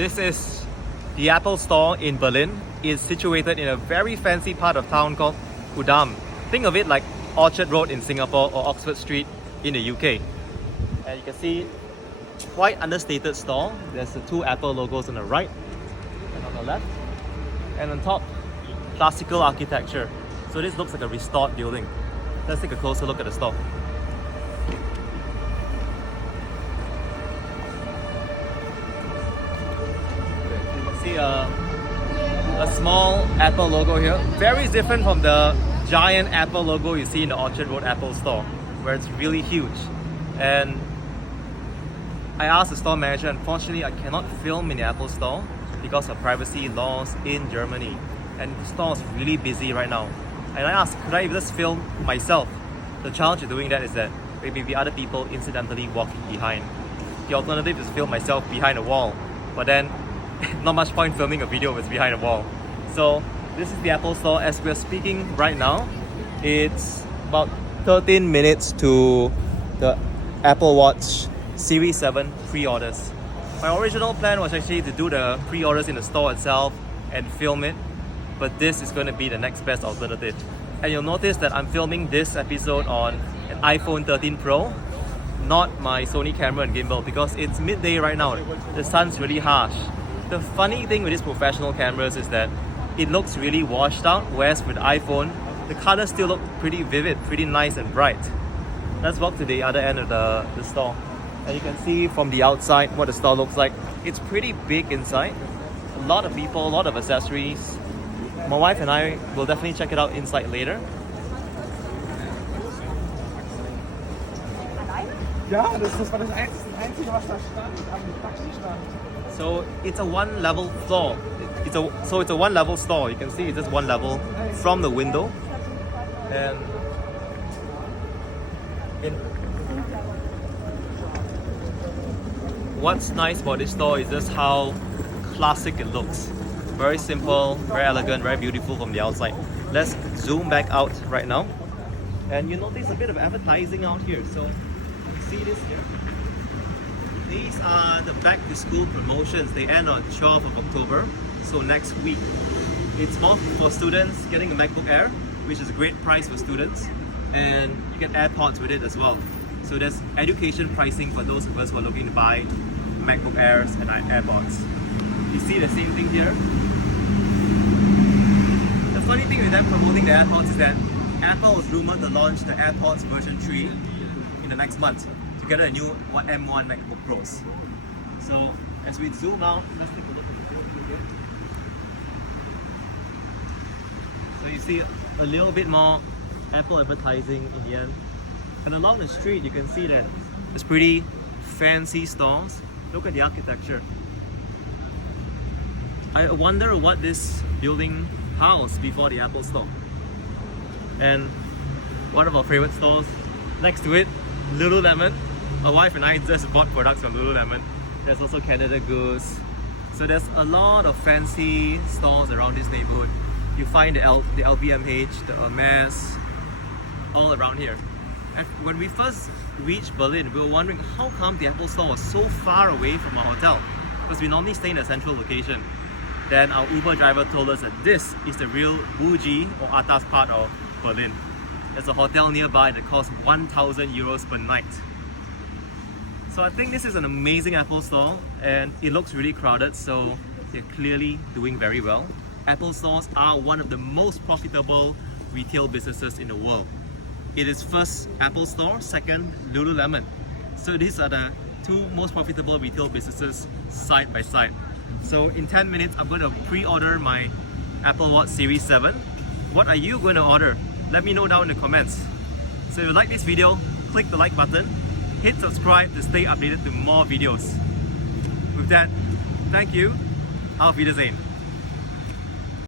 This is the Apple store in Berlin. It's situated in a very fancy part of town called Kudamm. Think of it like Orchard Road in Singapore or Oxford Street in the UK. And you can see quite understated store. There's the two Apple logos on the right and on the left. And on top, classical architecture. So this looks like a restored building. Let's take a closer look at the store. You can see a small Apple logo here. Very different from the giant Apple logo you see in the Orchard Road Apple store, where it's really huge. And I asked the store manager, unfortunately I cannot film in the Apple store because of privacy laws in Germany. And the store is really busy right now. And I asked, could I just film myself? The challenge of doing that is that maybe other people incidentally walking behind. The alternative is to film myself behind a wall. But then, not much point filming a video if it's behind a wall. So this is the Apple store as we're speaking right now. It's about 13 minutes to the Apple Watch Series 7 pre-orders. My original plan was actually to do the pre-orders in the store itself and film it, but this is going to be the next best alternative. And you'll notice that I'm filming this episode on an iPhone 13 Pro, not my Sony camera and gimbal, because it's midday right now. The sun's really harsh. The funny thing with these professional cameras is that it looks really washed out, whereas with the iPhone, the colors still look pretty vivid, pretty nice and bright. Let's walk to the other end of the store. And you can see from the outside what the store looks like. It's pretty big inside. A lot of people, a lot of accessories. My wife and I will definitely check it out inside later. Ja, das war das Einzige, was da stand, am Taxi stand. So it's a one-level floor. It's a one-level store. You can see it's just one level from the window. And what's nice about this store is just how classic it looks. Very simple, very elegant, very beautiful from the outside. Let's zoom back out right now. And you notice a bit of advertising out here. So you see this here? These are the back to school promotions. They end on 12th of October, so next week. It's more for students getting a MacBook Air, which is a great price for students. And you get AirPods with it as well. So there's education pricing for those of us who are looking to buy MacBook Airs and AirPods. You see the same thing here. The funny thing with them promoting the AirPods is that Apple is rumored to launch the AirPods version 3 in the next month to get a new M1 MacBook Pros. So as we zoom out, let's take a look at the building again. So you see a little bit more Apple advertising in the end. And along the street you can see that there's pretty fancy stores. Look at the architecture. I wonder what this building housed before the Apple store. And one of our favorite stores next to it, Lululemon. My wife and I just bought products from Lululemon. There's also Canada Goose. So there's a lot of fancy stores around this neighborhood. You find the LVMH, the Hermes, all around here. And when we first reached Berlin, we were wondering how come the Apple store was so far away from our hotel, because we normally stay in a central location. Then our Uber driver told us that this is the real bougie or atas part of Berlin. There's a hotel nearby that costs 1,000 euros per night. So I think this is an amazing Apple store, and it looks really crowded, so they're clearly doing very well. Apple stores are one of the most profitable retail businesses in the world. It is first Apple store, second Lululemon. So these are the two most profitable retail businesses side by side. So in 10 minutes, I'm going to pre-order my Apple Watch Series 7. What are you going to order? Let me know down in the comments. So if you like this video, click the like button, hit subscribe to stay updated to more videos. With that, thank you. Auf Wiedersehen.